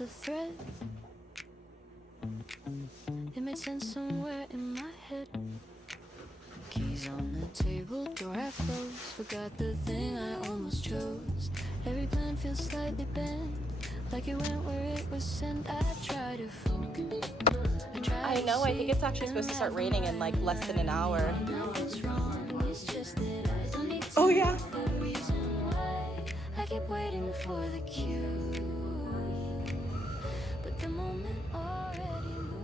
a thread. It made sense somewhere in my head. Keys on the table, door half closed. Forgot the thing I almost chose. Every plan feels slightly bent, like it went where it was sent. I try to focus. I know, I think it's actually supposed to start raining in like less than an hour. Oh yeah. I keep waiting for the cue, but the moment already moved.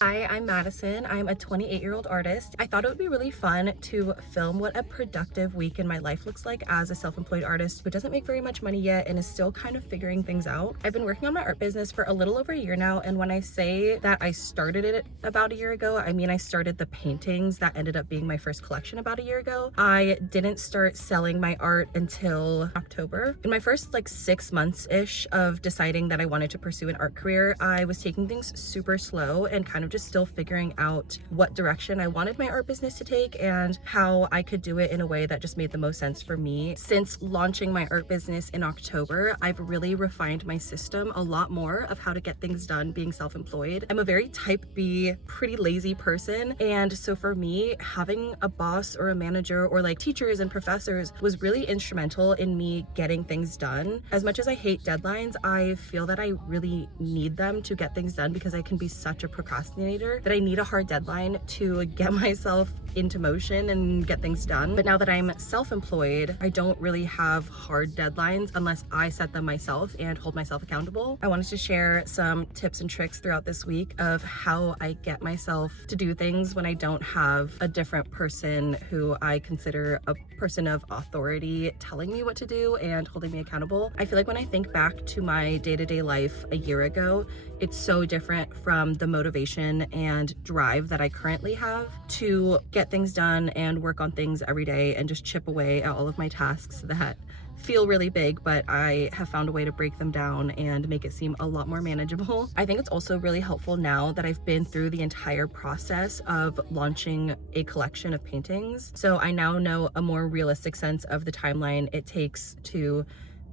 Hi, I'm Madison. I'm a 28-year-old artist. I thought it would be really fun to film what a productive week in my life looks like as a self-employed artist who doesn't make very much money yet and is still kind of figuring things out. I've been working on my art business for a little over a year now, and when I say that I started it about a year ago, I mean I started the paintings that ended up being my first collection about a year ago. I didn't start selling my art until October. In my first like 6 months-ish of deciding that I wanted to pursue an art career, I was taking things super slow and kind of just still figuring out what direction I wanted my art business to take and how I could do it in a way that just made the most sense for me. Since launching my art business in October, I've really refined my system a lot more of how to get things done being self-employed. I'm a very type B, pretty lazy person, and so for me, having a boss or a manager or like teachers and professors was really instrumental in me getting things done. As much as I hate deadlines, I feel that I really need them to get things done because I can be such a procrastinator that I need a hard deadline to get myself into motion and get things done. But now that I'm self-employed, I don't really have hard deadlines unless I set them myself and hold myself accountable. I wanted to share some tips and tricks throughout this week of how I get myself to do things when I don't have a different person who I consider a person of authority telling me what to do and holding me accountable. I feel like when I think back to my day-to-day life a year ago, it's so different from the motivation and drive that I currently have to get things done and work on things every day and just chip away at all of my tasks that feel really big, but I have found a way to break them down and make it seem a lot more manageable. I think it's also really helpful now that I've been through the entire process of launching a collection of paintings. So I now know a more realistic sense of the timeline it takes to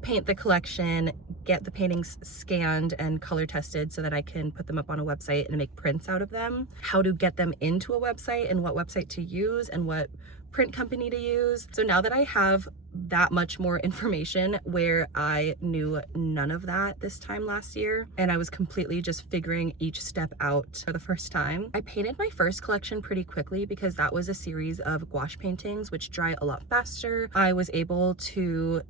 paint the collection, get the paintings scanned and color tested so that I can put them up on a website and make prints out of them, how to get them into a website and what website to use and what print company to use. So now that I have that much more information where I knew none of that this time last year and I was completely just figuring each step out for the first time, I painted my first collection pretty quickly because that was a series of gouache paintings which dry a lot faster. I was able to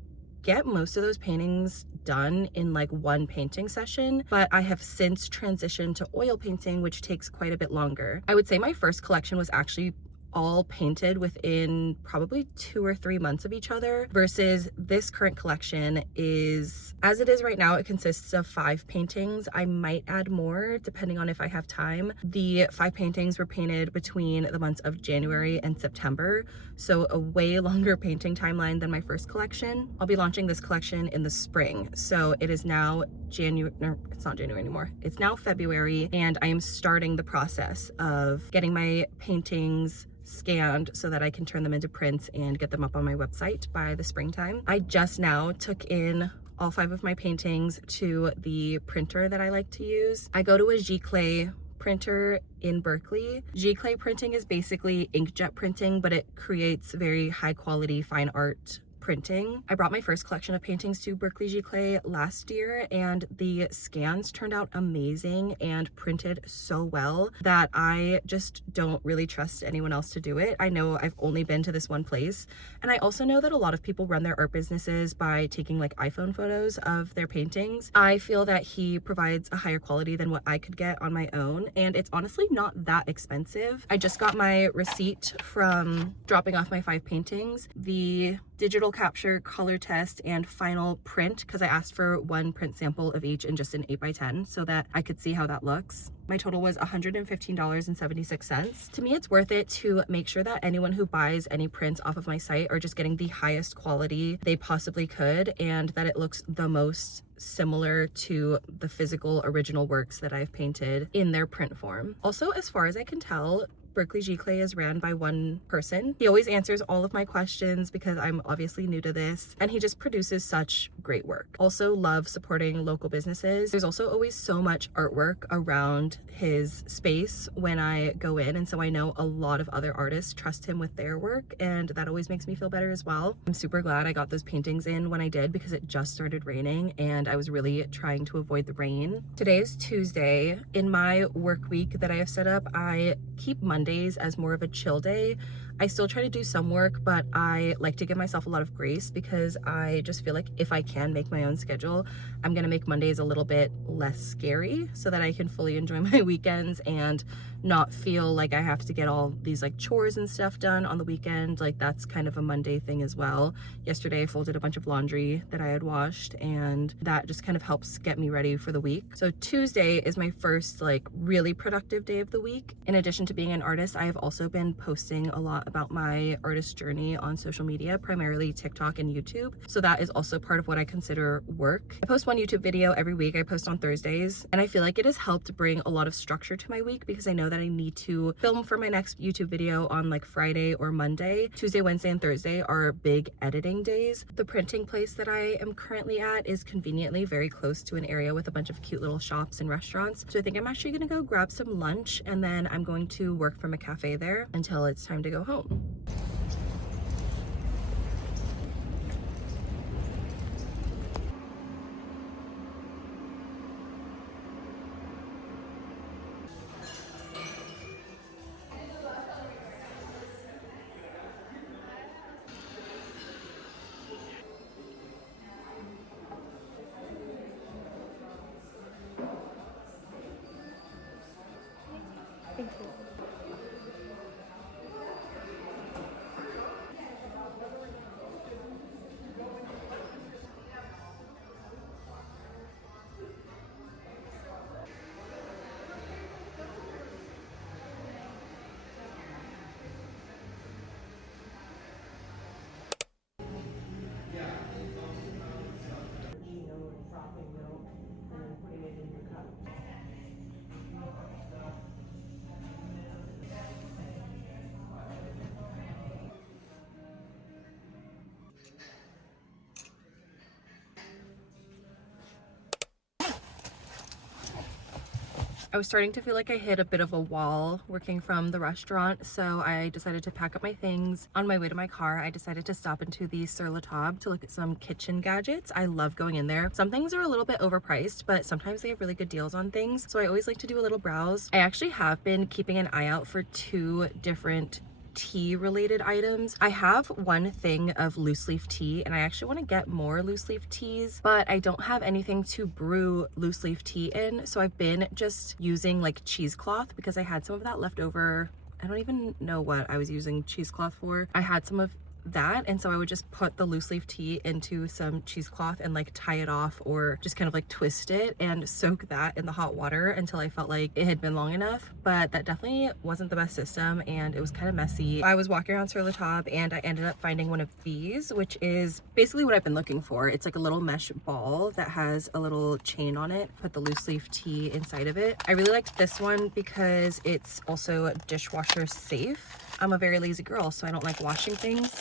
get most of those paintings done in like one painting session, but I have since transitioned to oil painting, which takes quite a bit longer. I would say my first collection was actually all painted within probably 2 or 3 months of each other, versus this current collection is, as it is right now, it consists of 5 paintings. I might add more depending on if I have time. The 5 paintings were painted between the months of January and September, so a way longer painting timeline than my first collection. I'll be launching this collection in the spring, so it is now it's not January anymore. It's now February, and I am starting the process of getting my paintings scanned so that I can turn them into prints and get them up on my website by the springtime. I just now took in all 5 of my paintings to the printer that I like to use. I go to a Giclée printer in Berkeley. Giclée printing is basically inkjet printing, but it creates very high quality fine art printing. I brought my first collection of paintings to Berkeley Giclée last year, and the scans turned out amazing and printed so well that I just don't really trust anyone else to do it. I know I've only been to this one place, and I also know that a lot of people run their art businesses by taking like iPhone photos of their paintings. I feel that he provides a higher quality than what I could get on my own, and it's honestly not that expensive. I just got my receipt from dropping off my 5 paintings. The digital capture, color test, and final print, because I asked for 1 print sample of each in just an 8x10 so that I could see how that looks. My total was $115.76. To me, it's worth it to make sure that anyone who buys any prints off of my site are just getting the highest quality they possibly could, and that it looks the most similar to the physical original works that I've painted in their print form. Also, as far as I can tell, Berkeley G Clay is ran by one person. He always answers all of my questions because I'm obviously new to this, and he just produces such great work. Also love supporting local businesses. There's also always so much artwork around his space when I go in, and so I know a lot of other artists trust him with their work, and that always makes me feel better as well. I'm super glad I got those paintings in when I did because it just started raining and I was really trying to avoid the rain. Today is Tuesday. In my work week that I have set up, I keep Mondays as more of a chill day. I still try to do some work, but I like to give myself a lot of grace because I just feel like if I can make my own schedule, I'm gonna make Mondays a little bit less scary so that I can fully enjoy my weekends and not feel like I have to get all these like chores and stuff done on the weekend. Like that's kind of a Monday thing as well. Yesterday I folded a bunch of laundry that I had washed, and that just kind of helps get me ready for the week. So Tuesday is my first like really productive day of the week. In addition to being an artist, I have also been posting a lot about my artist journey on social media, primarily TikTok and YouTube. So that is also part of what I consider work. I post one YouTube video every week. I post on Thursdays, and I feel like it has helped bring a lot of structure to my week because I know that I need to film for my next YouTube video on like Friday or Monday. Tuesday, Wednesday, and Thursday are big editing days. The printing place that I am currently at is conveniently very close to an area with a bunch of cute little shops and restaurants. So I think I'm actually gonna go grab some lunch, and then I'm going to work from a cafe there until it's time to go home. Thank you. I was starting to feel like I hit a bit of a wall working from the restaurant, so I decided to pack up my things. On my way to my car, I decided to stop into the Sur La Table to look at some kitchen gadgets. I love going in there. Some things are a little bit overpriced, but sometimes they have really good deals on things, so I always like to do a little browse. I actually have been keeping an eye out for two different tea related items. I have one thing of loose leaf tea, and I actually want to get more loose leaf teas, but I don't have anything to brew loose leaf tea in, so I've been just using like cheesecloth because I had some of that left over. I don't even know what I was using cheesecloth for. I had some of that, and so I would just put the loose leaf tea into some cheesecloth and like tie it off or just kind of like twist it and soak that in the hot water until I felt like it had been long enough. But that definitely wasn't the best system, and it was kind of messy. I was walking around Sur La Table and I ended up finding one of these, which is basically what I've been looking for. It's like a little mesh ball that has a little chain on it. Put the loose leaf tea inside of it. I really liked this one because it's also dishwasher safe. I'm a very lazy girl, so I don't like washing things.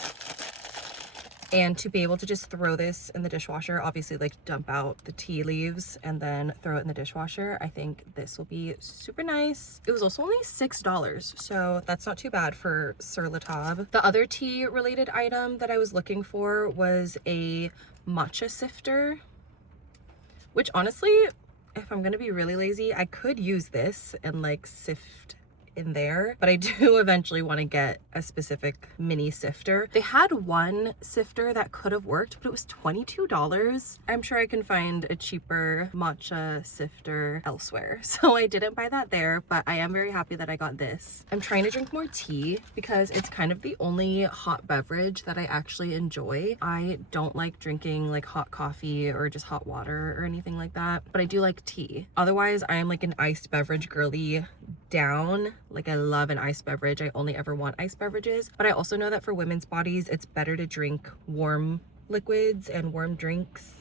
And to be able to just throw this in the dishwasher, obviously like dump out the tea leaves and then throw it in the dishwasher, I think this will be super nice. It was also only $6, so that's not too bad for Sur La Table. The other tea related item that I was looking for was a matcha sifter, which honestly, if I'm gonna be really lazy, I could use this and like sift in there, but I do eventually want to get a specific mini sifter. They had one sifter that could have worked, but it was $22. I'm sure I can find a cheaper matcha sifter elsewhere, so I didn't buy that there, but I am very happy that I got this. I'm trying to drink more tea because it's kind of the only hot beverage that I actually enjoy. I don't like drinking like hot coffee or just hot water or anything like that, but I do like tea. Otherwise, I am like an iced beverage girly down. Like I love an iced beverage. I only ever want iced beverages, but I also know that for women's bodies, it's better to drink warm liquids and warm drinks.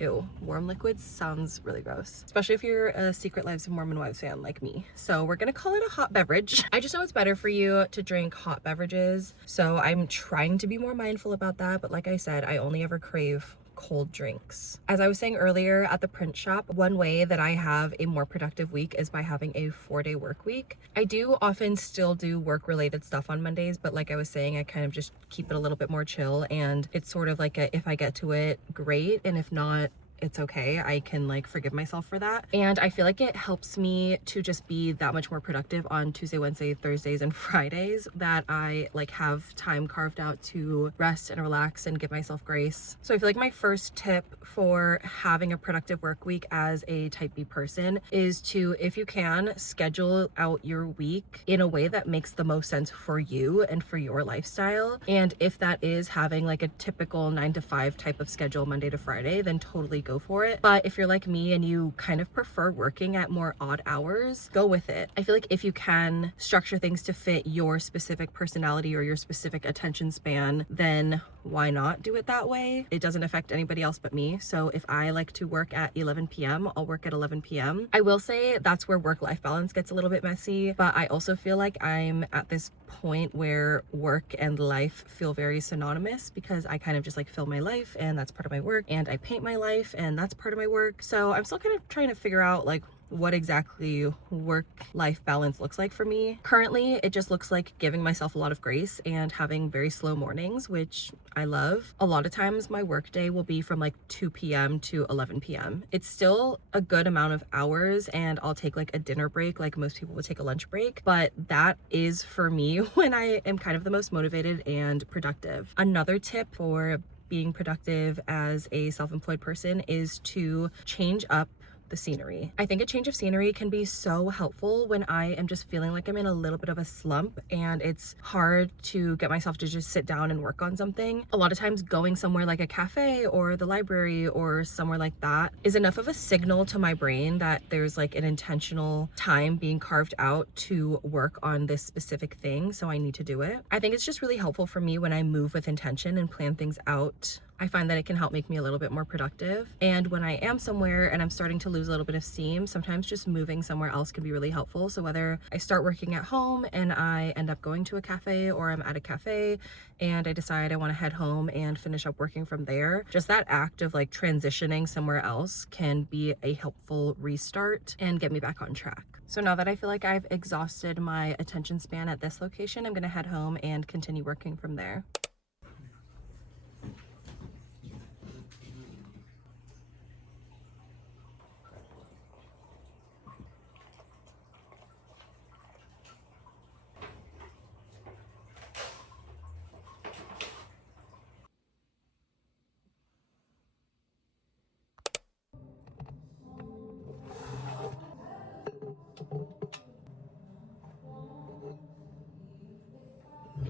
Ew, warm liquids sounds really gross, especially if you're a Secret Lives of Mormon Wives fan like me. So we're gonna call it a hot beverage. I just know it's better for you to drink hot beverages, so I'm trying to be more mindful about that. But like I said, I only ever crave cold drinks. As I was saying earlier, at the print shop, one way that I have a more productive week is by having a 4-day work week. I do often still do work related stuff on Mondays, but like I was saying, I kind of just keep it a little bit more chill, and it's sort of like a, if I get to it, great, and if not, it's okay. I can like forgive myself for that. And I feel like it helps me to just be that much more productive on Tuesday, Wednesday, Thursdays, and Fridays, that I like have time carved out to rest and relax and give myself grace. So I feel like my first tip for having a productive work week as a type B person is to, if you can, schedule out your week in a way that makes the most sense for you and for your lifestyle. And if that is having like a typical 9 to 5 type of schedule Monday to Friday, then totally go for it. But if you're like me and you kind of prefer working at more odd hours, go with it. I feel like if you can structure things to fit your specific personality or your specific attention span, then why not do it that way? It doesn't affect anybody else but me. So if I like to work at 11 p.m., I'll work at 11 p.m. I will say that's where work-life balance gets a little bit messy, but I also feel like I'm at this point where work and life feel very synonymous, because I kind of just like film my life and that's part of my work, and I paint my life and that's part of my work. So I'm still kind of trying to figure out like what exactly work-life balance looks like for me. Currently, it just looks like giving myself a lot of grace and having very slow mornings, which I love. A lot of times my work day will be from like 2 p.m. to 11 p.m. It's still a good amount of hours, and I'll take like a dinner break like most people would take a lunch break, but that is for me when I am kind of the most motivated and productive. Another tip for being productive as a self-employed person is to change up the scenery. I think a change of scenery can be so helpful when I am just feeling like I'm in a little bit of a slump and it's hard to get myself to just sit down and work on something. A lot of times going somewhere like a cafe or the library or somewhere like that is enough of a signal to my brain that there's like an intentional time being carved out to work on this specific thing, so I need to do it. I think it's just really helpful for me when I move with intention and plan things out. I find that it can help make me a little bit more productive. And when I am somewhere and I'm starting to lose a little bit of steam, sometimes just moving somewhere else can be really helpful. So whether I start working at home and I end up going to a cafe, or I'm at a cafe and I decide I want to head home and finish up working from there, just that act of like transitioning somewhere else can be a helpful restart and get me back on track. So now that I feel like I've exhausted my attention span at this location, I'm gonna head home and continue working from there.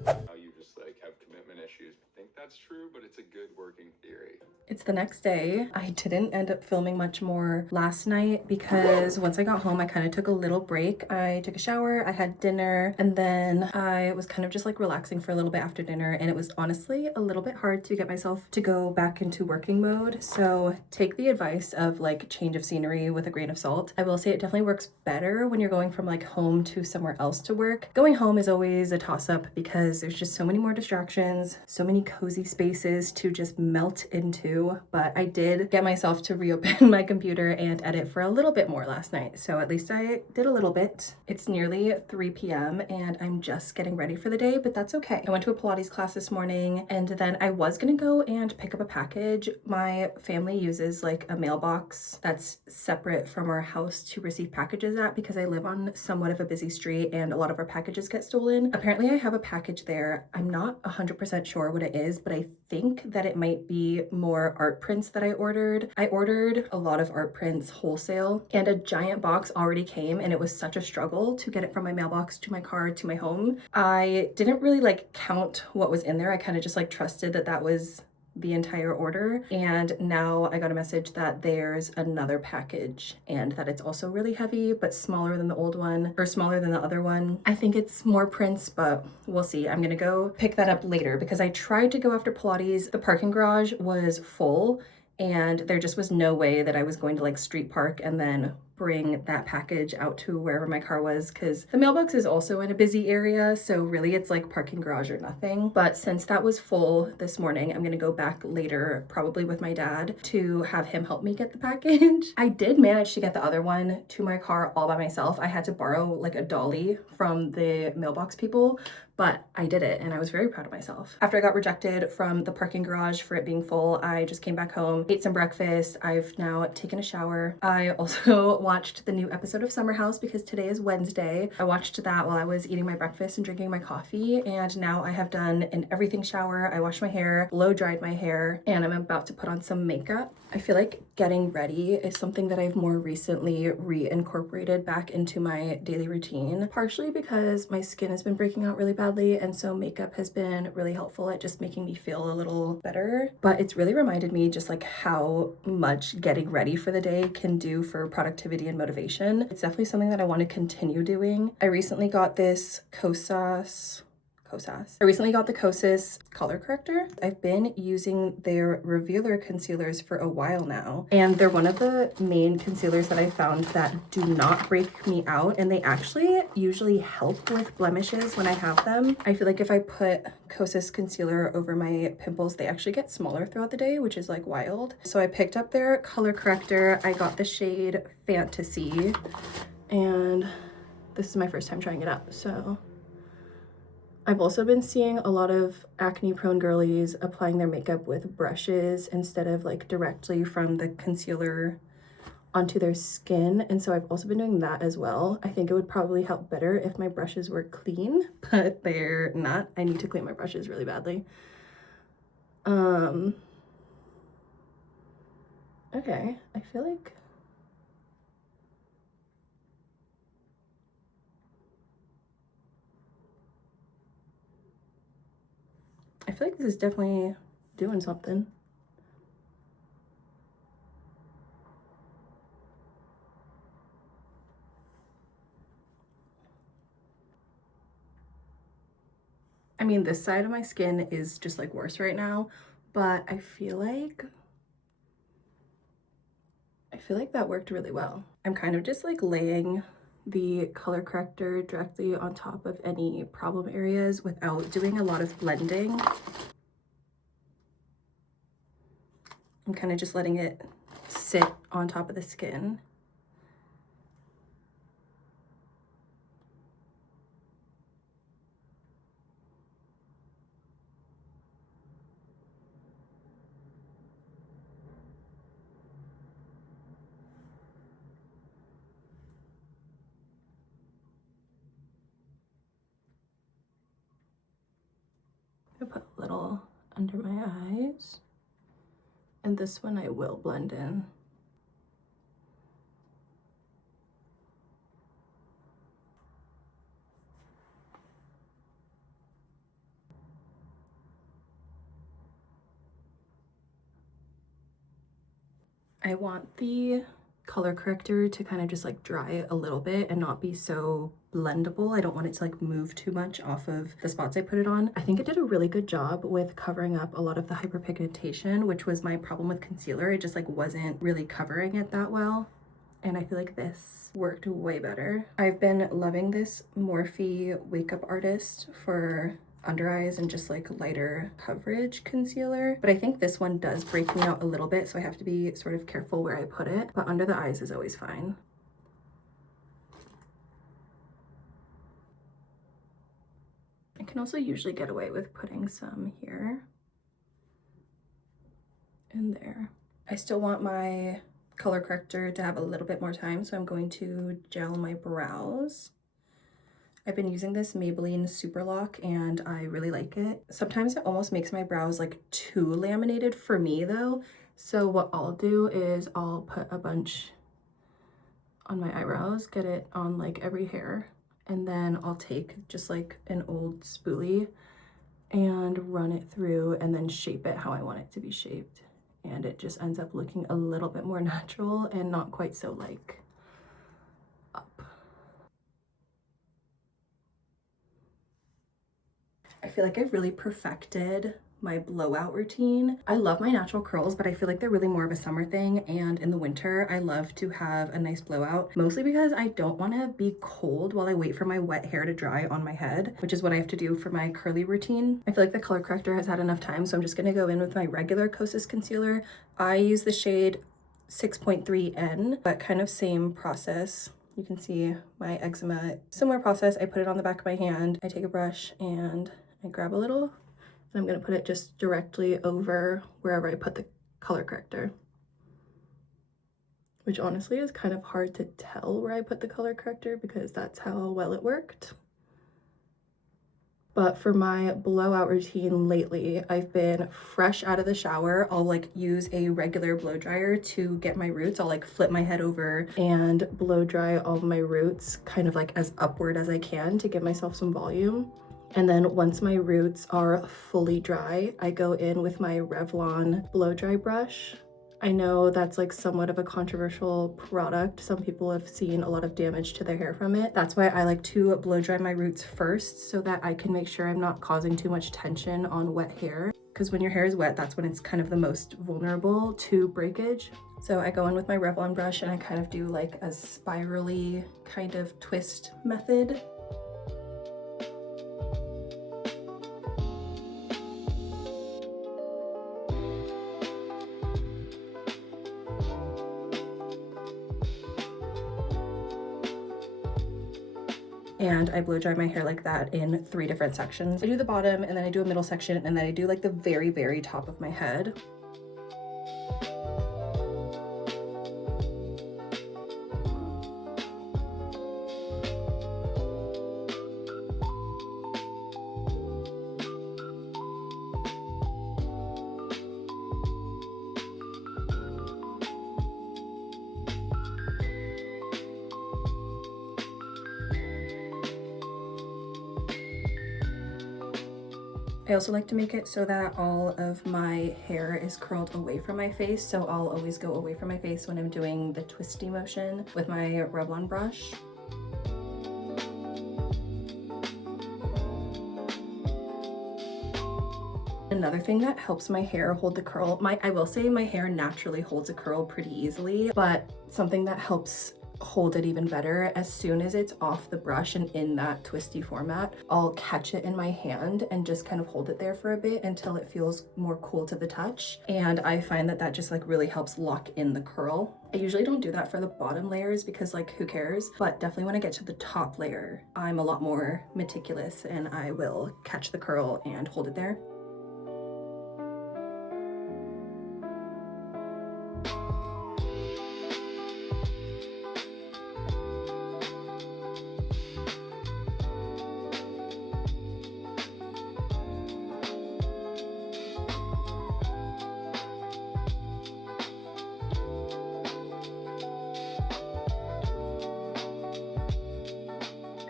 How you just like have commitment issues. I think that's true, but it's a good working theory. It's the next day. I didn't end up filming much more last night because once I got home, I kind of took a little break. I took a shower, I had dinner, and then I was kind of just like relaxing for a little bit after dinner. And it was honestly a little bit hard to get myself to go back into working mode. So take the advice of like change of scenery with a grain of salt. I will say it definitely works better when you're going from like home to somewhere else to work. Going home is always a toss-up because there's just so many more distractions, so many cozy spaces to just melt into. But I did get myself to reopen my computer and edit for a little bit more last night. So at least I did a little bit. It's nearly 3 p.m. and I'm just getting ready for the day, but that's okay. I went to a Pilates class this morning, and then I was gonna go and pick up a package. My family uses like a mailbox that's separate from our house to receive packages at, because I live on somewhat of a busy street and a lot of our packages get stolen. Apparently I have a package there. I'm not 100% sure what it is, but I think that it might be more art prints that I ordered. I ordered a lot of art prints wholesale, and a giant box already came, and it was such a struggle to get it from my mailbox to my car to my home. I didn't really like count what was in there. I kind of just like trusted that that was the entire order, and now I got a message that there's another package and that it's also really heavy but smaller than the old one, or smaller than the other one. I think it's more prints, but we'll see. I'm gonna go pick that up later because I tried to go after Pilates. The parking garage was full and there just was no way that I was going to like street park and then bring that package out to wherever my car was, because the mailbox is also in a busy area, so really it's like parking garage or nothing. But since that was full this morning, I'm gonna go back later, probably with my dad, to have him help me get the package. I did manage to get the other one to my car all by myself. I had to borrow like a dolly from the mailbox people, but I did it and I was very proud of myself. After I got rejected from the parking garage for it being full, I just came back home, ate some breakfast. I've now taken a shower. I also watched the new episode of Summer House because today is Wednesday. I watched that while I was eating my breakfast and drinking my coffee, and now I have done an everything shower. I washed my hair, blow dried my hair, and I'm about to put on some makeup. I feel like getting ready is something that I've more recently reincorporated back into my daily routine, partially because my skin has been breaking out really badly, and so makeup has been really helpful at just making me feel a little better. But it's really reminded me just like how much getting ready for the day can do for productivity and motivation. It's definitely something that I want to continue doing. I recently got this I recently got the Kosas color corrector. I've been using their Revealer concealers for a while now, and they're one of the main concealers that I found that do not break me out, and they actually usually help with blemishes when I have them. I feel like if I put Kosas concealer over my pimples, they actually get smaller throughout the day, which is like wild. So I picked up their color corrector. I got the shade Fantasy, and this is my first time trying it out, so I've also been seeing a lot of acne prone girlies applying their makeup with brushes instead of like directly from the concealer onto their skin, and so I've also been doing that as well. I think it would probably help better if my brushes were clean, but they're not. I need to clean my brushes really badly. Okay, I feel like this is definitely doing something. I mean, this side of my skin is just like worse right now, but I feel like that worked really well. I'm kind of just like laying the color corrector directly on top of any problem areas without doing a lot of blending. I'm kind of just letting it sit on top of the skin. I put a little under my eyes, and this one I will blend in. I want the color corrector to kind of just like dry a little bit and not be so blendable. I don't want it to like move too much off of the spots I put it on. I think it did a really good job with covering up a lot of the hyperpigmentation, which was my problem with concealer. It just like wasn't really covering it that well, and I feel like this worked way better. I've been loving this Morphe Wake Up Artist for under eyes and just like lighter coverage concealer, but I think this one does break me out a little bit, so I have to be sort of careful where I put it, but under the eyes is always fine. I can also usually get away with putting some here and there. I still want my color corrector to have a little bit more time, so I'm going to gel my brows. I've been using this Maybelline Super Lock and I really like it. Sometimes it almost makes my brows like too laminated for me though. So what I'll do is I'll put a bunch on my eyebrows, get it on like every hair, and then I'll take just like an old spoolie and run it through and then shape it how I want it to be shaped. And it just ends up looking a little bit more natural and not quite so like up. I feel like I've really perfected my blowout routine. I love my natural curls, but I feel like they're really more of a summer thing, and in the winter I love to have a nice blowout, mostly because I don't want to be cold while I wait for my wet hair to dry on my head, which is what I have to do for my curly routine. I feel like the color corrector has had enough time, so I'm just going to go in with my regular Kosas concealer. I use the shade 6.3N, but kind of same process. You can see my eczema, similar process. I put it on the back of my hand, I take a brush and I grab a little, and I'm gonna put it just directly over wherever I put the color corrector, which honestly is kind of hard to tell where I put the color corrector because that's how well it worked. But for my blowout routine lately, I've been fresh out of the shower. I'll like use a regular blow dryer to get my roots. I'll like flip my head over and blow dry all of my roots kind of like as upward as I can to give myself some volume. And then once my roots are fully dry, I go in with my Revlon blow dry brush. I know that's like somewhat of a controversial product. Some people have seen a lot of damage to their hair from it. That's why I like to blow dry my roots first so that I can make sure I'm not causing too much tension on wet hair. Because when your hair is wet, that's when it's kind of the most vulnerable to breakage. So I go in with my Revlon brush and I kind of do like a spirally kind of twist method. And I blow dry my hair like that in 3 different sections. I do the bottom, and then I do a middle section, and then I do like the very, very top of my head. I also like to make it so that all of my hair is curled away from my face, so I'll always go away from my face when I'm doing the twisty motion with my Revlon brush. Another thing that helps my hair hold the curl, I will say my hair naturally holds a curl pretty easily, but something that helps hold it even better, as soon as it's off the brush and in that twisty format, I'll catch it in my hand and just kind of hold it there for a bit until it feels more cool to the touch. And I find that that just like really helps lock in the curl. I usually don't do that for the bottom layers because like who cares, but definitely when I get to the top layer, I'm a lot more meticulous and I will catch the curl and hold it there.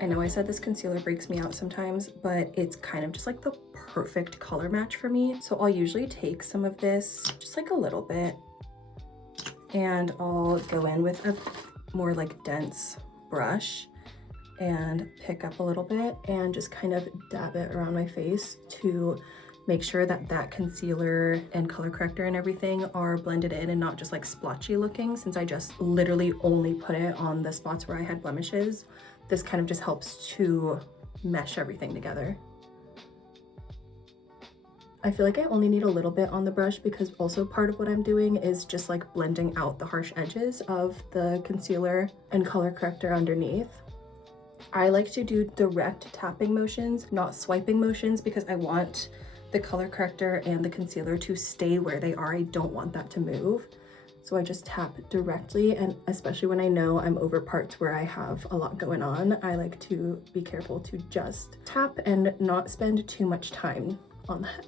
I know I said this concealer breaks me out sometimes, but it's kind of just like the perfect color match for me. So I'll usually take some of this, just like a little bit, and I'll go in with a more like dense brush and pick up a little bit and just kind of dab it around my face to make sure that that concealer and color corrector and everything are blended in and not just like splotchy looking, since I just literally only put it on the spots where I had blemishes. This kind of just helps to mesh everything together. I feel like I only need a little bit on the brush because also part of what I'm doing is just like blending out the harsh edges of the concealer and color corrector underneath. I like to do direct tapping motions, not swiping motions, because I want the color corrector and the concealer to stay where they are. I don't want that to move. So I just tap directly, and especially when I know I'm over parts where I have a lot going on, I like to be careful to just tap and not spend too much time on that.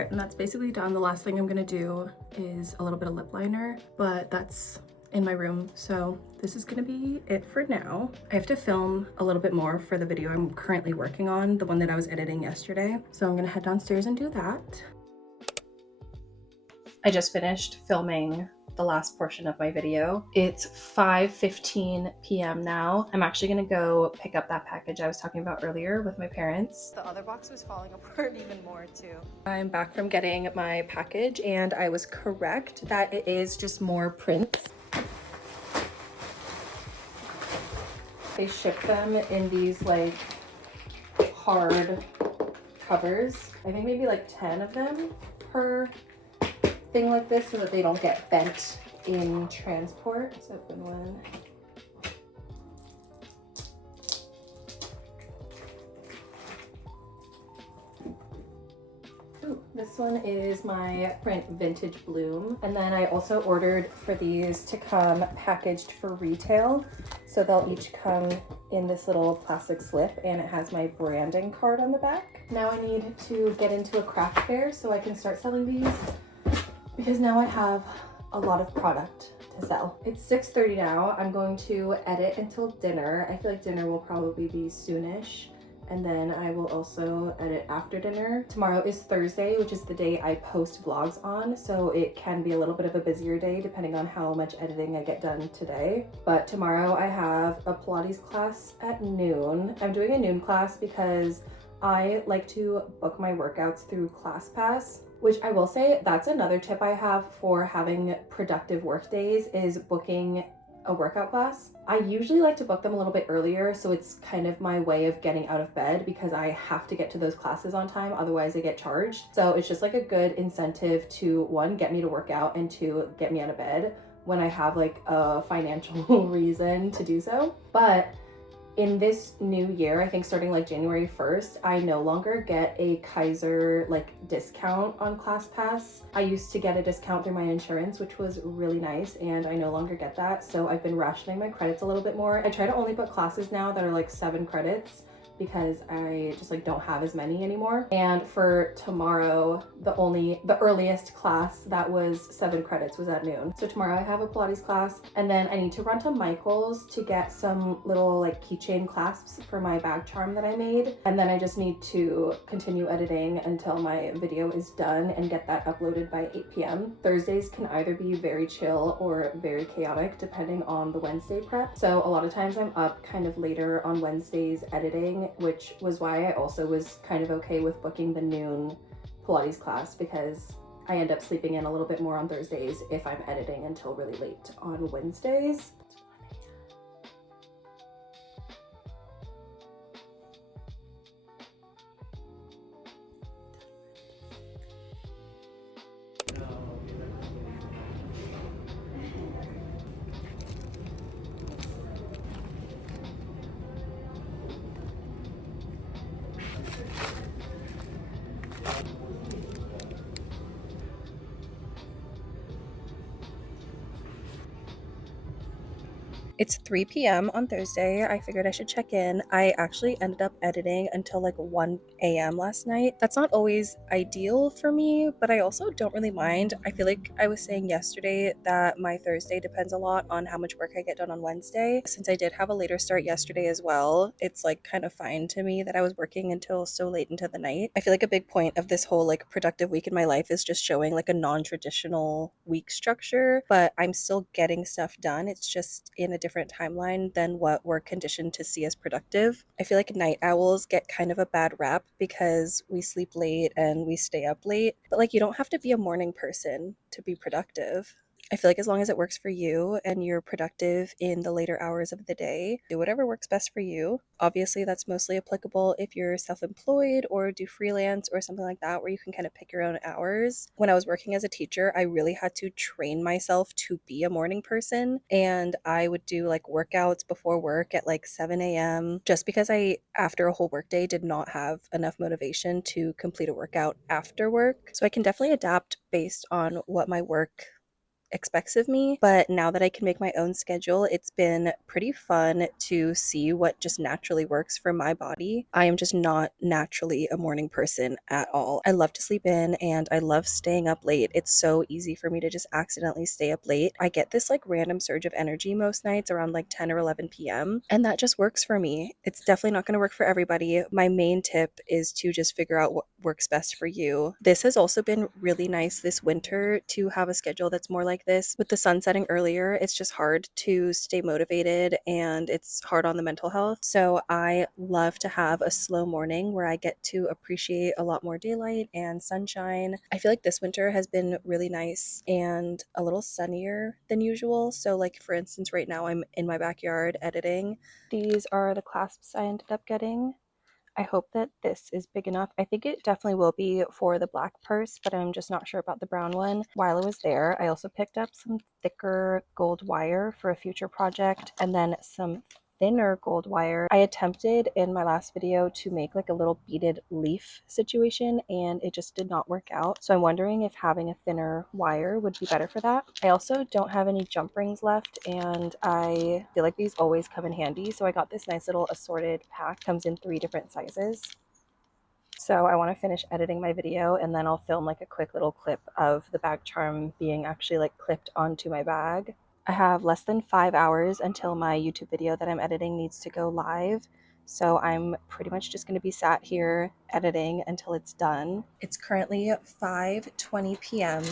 Okay, and that's basically done. The last thing I'm gonna do is a little bit of lip liner, but that's in my room. So this is gonna be it for now. I have to film a little bit more for the video I'm currently working on, the one that I was editing yesterday. So I'm gonna head downstairs and do that. I just finished filming the last portion of my video. It's 5:15 p.m. now. I'm actually gonna go pick up that package I was talking about earlier with my parents. The other box was falling apart even more too. I'm back from getting my package and I was correct that it is just more prints. They ship them in these like hard covers. I think maybe like 10 of them per thing like this so that they don't get bent in transport. Let's open one. Ooh, this one is my print Vintage Bloom. And then I also ordered for these to come packaged for retail. So they'll each come in this little plastic slip and it has my branding card on the back. Now I need to get into a craft fair so I can start selling these, because now I have a lot of product to sell. It's 6:30 now. I'm going to edit until dinner. I feel like dinner will probably be soonish. And then I will also edit after dinner. Tomorrow is Thursday, which is the day I post vlogs on. So it can be a little bit of a busier day depending on how much editing I get done today. But tomorrow I have a Pilates class at noon. I'm doing a noon class because I like to book my workouts through ClassPass, which I will say that's another tip I have for having productive work days is booking a workout class. I usually like to book them a little bit earlier, so it's kind of my way of getting out of bed because I have to get to those classes on time, otherwise I get charged. So it's just like a good incentive to, one, get me to work out, and two, get me out of bed when I have like a financial reason to do so. But in this new year, I think starting like January 1st, I no longer get a Kaiser like discount on ClassPass. I used to get a discount through my insurance, which was really nice, and I no longer get that. So I've been rationing my credits a little bit more. I try to only book classes now that are like 7 credits because I just like don't have as many anymore. And for tomorrow, the earliest class that was 7 credits was at noon. So tomorrow I have a Pilates class, and then I need to run to Michael's to get some little like keychain clasps for my bag charm that I made. And then I just need to continue editing until my video is done and get that uploaded by 8 p.m. Thursdays can either be very chill or very chaotic depending on the Wednesday prep. So a lot of times I'm up kind of later on Wednesdays editing, which was why I also was kind of okay with booking the noon Pilates class, because I end up sleeping in a little bit more on Thursdays if I'm editing until really late on Wednesdays. It's 3 p.m. on Thursday. I figured I should check in. I actually ended up editing until like 1 a.m. last night. That's not always ideal for me, but I also don't really mind. I feel like I was saying yesterday that my Thursday depends a lot on how much work I get done on Wednesday. Since I did have a later start yesterday as well, it's like kind of fine to me that I was working until so late into the night. I feel like a big point of this whole like productive week in my life is just showing like a non-traditional week structure, but I'm still getting stuff done. It's just in a different timeline than what we're conditioned to see as productive. I feel like night owls get kind of a bad rap because we sleep late and we stay up late, but like you don't have to be a morning person to be productive. I feel like as long as it works for you and you're productive in the later hours of the day, do whatever works best for you. Obviously, that's mostly applicable if you're self-employed or do freelance or something like that, where you can kind of pick your own hours. When I was working as a teacher, I really had to train myself to be a morning person, and I would do like workouts before work at like 7 a.m. just because I, after a whole workday, did not have enough motivation to complete a workout after work. So I can definitely adapt based on what my work expects of me. But now that I can make my own schedule, it's been pretty fun to see what just naturally works for my body. I am just not naturally a morning person at all. I love to sleep in and I love staying up late. It's so easy for me to just accidentally stay up late. I get this like random surge of energy most nights around like 10 or 11 p.m. and that just works for me. It's definitely not going to work for everybody. My main tip is to just figure out what works best for you. This has also been really nice this winter to have a schedule that's more like this. With the sun setting earlier, it's just hard to stay motivated and it's hard on the mental health. So I love to have a slow morning where I get to appreciate a lot more daylight and sunshine. I feel like this winter has been really nice and a little sunnier than usual. So like for instance, right now I'm in my backyard editing. These are the clasps I ended up getting. I hope that this is big enough. I think it definitely will be for the black purse, but I'm just not sure about the brown one. While I was there, I also picked up some thicker gold wire for a future project and then some thinner gold wire. I attempted in my last video to make like a little beaded leaf situation and it just did not work out. So I'm wondering if having a thinner wire would be better for that. I also don't have any jump rings left and I feel like these always come in handy. So I got this nice little assorted pack. Comes in 3 different sizes. So I want to finish editing my video and then I'll film like a quick little clip of the bag charm being actually like clipped onto my bag. I have less than 5 hours until my YouTube video that I'm editing needs to go live. So I'm pretty much just going to be sat here editing until it's done. It's currently 5:20 p.m.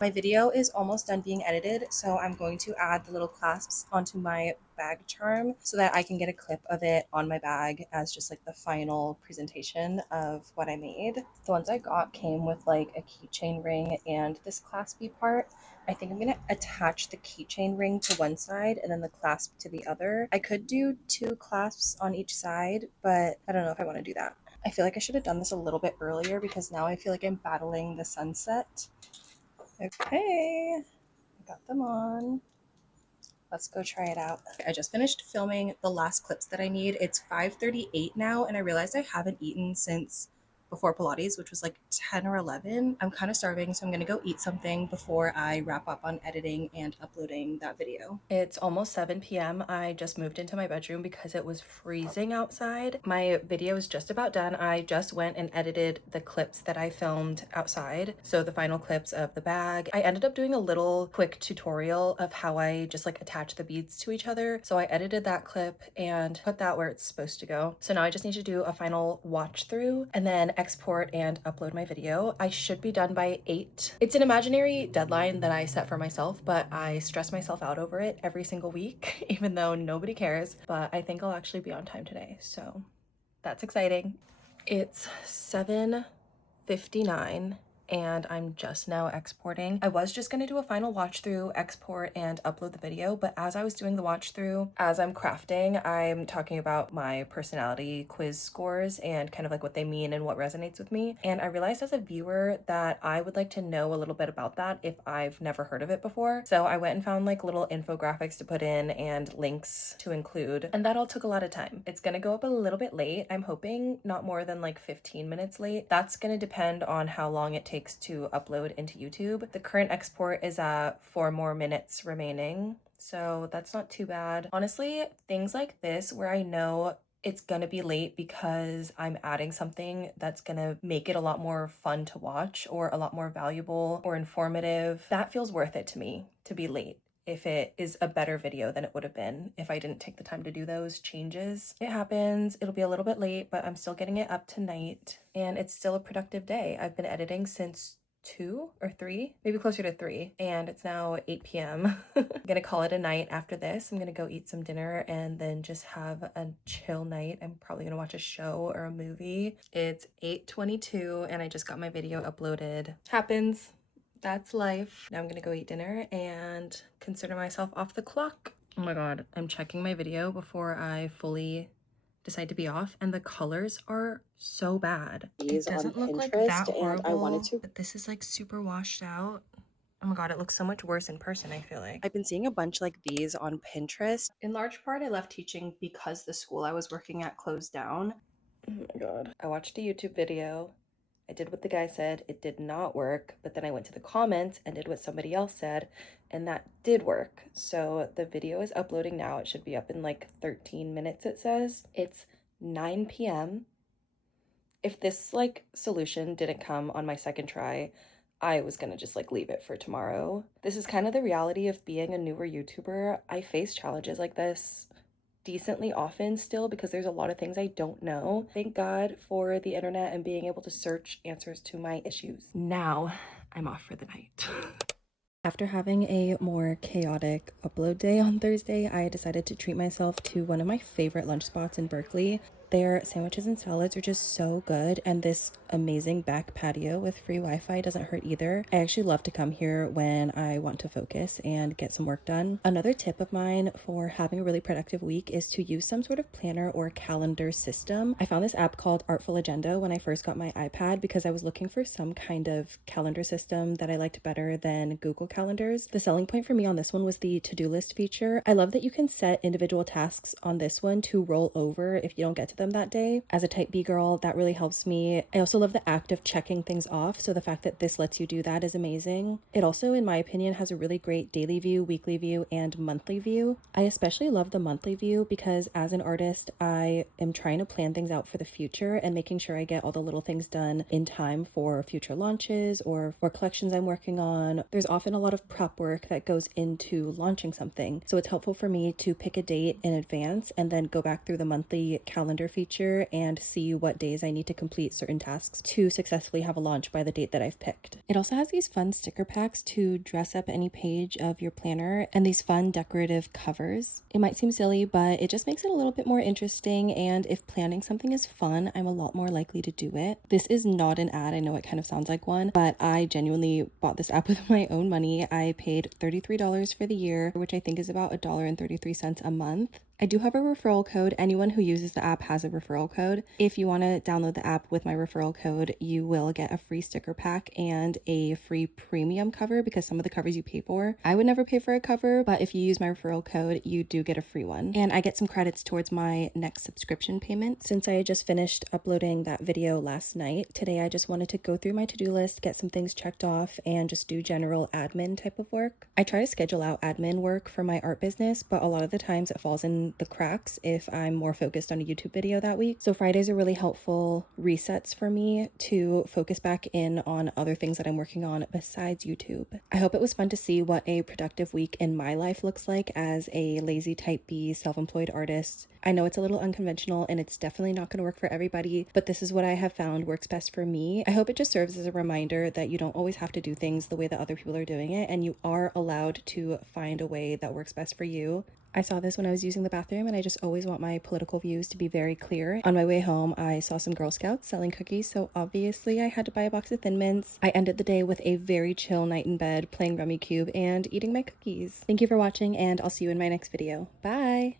My video is almost done being edited, so I'm going to add the little clasps onto my bag charm so that I can get a clip of it on my bag as just like the final presentation of what I made. The ones I got came with like a keychain ring and this claspy part. I think I'm going to attach the keychain ring to one side and then the clasp to the other. I could do 2 clasps on each side, but I don't know if I want to do that. I feel like I should have done this a little bit earlier because now I feel like I'm battling the sunset. Okay, I got them on. Let's go try it out. I just finished filming the last clips that I need. It's 5:38 now, and I realized I haven't eaten since before Pilates, which was like 10 or 11. I'm kind of starving, so I'm gonna go eat something before I wrap up on editing and uploading that video. It's almost 7 p.m. I just moved into my bedroom because it was freezing outside. My video is just about done. I just went and edited the clips that I filmed outside. So the final clips of the bag. I ended up doing a little quick tutorial of how I just like attach the beads to each other. So I edited that clip and put that where it's supposed to go. So now I just need to do a final watch through and then export and upload my video. I should be done by 8. It's an imaginary deadline that I set for myself, but I stress myself out over it every single week, even though nobody cares. But I think I'll actually be on time today. So that's exciting. It's 7:59 and I'm just now exporting. I was just gonna do a final watch through, export, and upload the video, but as I was doing the watch through, as I'm crafting, I'm talking about my personality quiz scores and kind of like what they mean and what resonates with me. And I realized as a viewer that I would like to know a little bit about that if I've never heard of it before. So I went and found like little infographics to put in and links to include, and that all took a lot of time. It's gonna go up a little bit late. I'm hoping not more than like 15 minutes late. That's gonna depend on how long it takes to upload into YouTube. The current export is at 4 more minutes remaining, so that's not too bad. Honestly, things like this where I know it's gonna be late because I'm adding something that's gonna make it a lot more fun to watch or a lot more valuable or informative, that feels worth it to me to be late. If it is a better video than it would have been if I didn't take the time to do those changes. It happens, it'll be a little bit late, but I'm still getting it up tonight and it's still a productive day. I've been editing since 2 or 3, maybe closer to 3, and it's now 8 p.m. I'm gonna call it a night after this. I'm gonna go eat some dinner and then just have a chill night. I'm probably gonna watch a show or a movie. It's 8:22 and I just got my video uploaded. Happens. That's life. Now I'm gonna go eat dinner and consider myself off the clock. Oh my god, I'm checking my video before I fully decide to be off, and the colors are so bad. It doesn't look like that horrible, but this is like super washed out. Oh my god, it looks so much worse in person, I feel like. I've been seeing a bunch like these on Pinterest. In large part, I left teaching because the school I was working at closed down. Oh my god. I watched a YouTube video. I did what the guy said. It did not work, but then I went to the comments and did what somebody else said, and that did work. So the video is uploading now. It should be up in like 13 minutes, it says. It's 9 p.m. If this like solution didn't come on my second try, I was gonna just like leave it for tomorrow. This is kind of the reality of being a newer YouTuber. I face challenges like this decently often still because there's a lot of things I don't know. Thank God for the internet and being able to search answers to my issues. Now I'm off for the night. After having a more chaotic upload day on Thursday, I decided to treat myself to one of my favorite lunch spots in Berkeley. Their sandwiches and salads are just so good, and this amazing back patio with free Wi-Fi doesn't hurt either. I actually love to come here when I want to focus and get some work done. Another tip of mine for having a really productive week is to use some sort of planner or calendar system. I found this app called Artful Agenda when I first got my iPad because I was looking for some kind of calendar system that I liked better than Google Calendars. The selling point for me on this one was the to-do list feature. I love that you can set individual tasks on this one to roll over if you don't get to them that day. As a type B girl, that really helps me. I also love the act of checking things off, so the fact that this lets you do that is amazing. It also, in my opinion, has a really great daily view, weekly view, and monthly view. I especially love the monthly view because as an artist, I am trying to plan things out for the future and making sure I get all the little things done in time for future launches or for collections I'm working on. There's often a lot of prep work that goes into launching something, so it's helpful for me to pick a date in advance and then go back through the monthly calendar feature and see what days I need to complete certain tasks to successfully have a launch by the date that I've picked. It also has these fun sticker packs to dress up any page of your planner and these fun decorative covers. It might seem silly, but it just makes it a little bit more interesting, and if planning something is fun, I'm a lot more likely to do it. This is not an ad. I know it kind of sounds like one, but I genuinely bought this app with my own money. I paid $33 for the year, which I think is about $1.33 a month. I do have a referral code. Anyone who uses the app has a referral code. If you want to download the app with my referral code, you will get a free sticker pack and a free premium cover because some of the covers you pay for. I would never pay for a cover, but if you use my referral code, you do get a free one. And I get some credits towards my next subscription payment. Since I just finished uploading that video last night, today I just wanted to go through my to-do list, get some things checked off, and just do general admin type of work. I try to schedule out admin work for my art business, but a lot of the times it falls in the cracks if I'm more focused on a YouTube video that week. So Fridays are really helpful resets for me to focus back in on other things that I'm working on besides YouTube. I hope it was fun to see what a productive week in my life looks like as a lazy type B self-employed artist. I know it's a little unconventional and it's definitely not going to work for everybody, but this is what I have found works best for me. I hope it just serves as a reminder that you don't always have to do things the way that other people are doing it, and you are allowed to find a way that works best for you. I saw this when I was using the bathroom, and I just always want my political views to be very clear. On my way home, I saw some Girl Scouts selling cookies, so obviously I had to buy a box of Thin Mints. I ended the day with a very chill night in bed, playing Rummy Cube and eating my cookies. Thank you for watching, and I'll see you in my next video. Bye!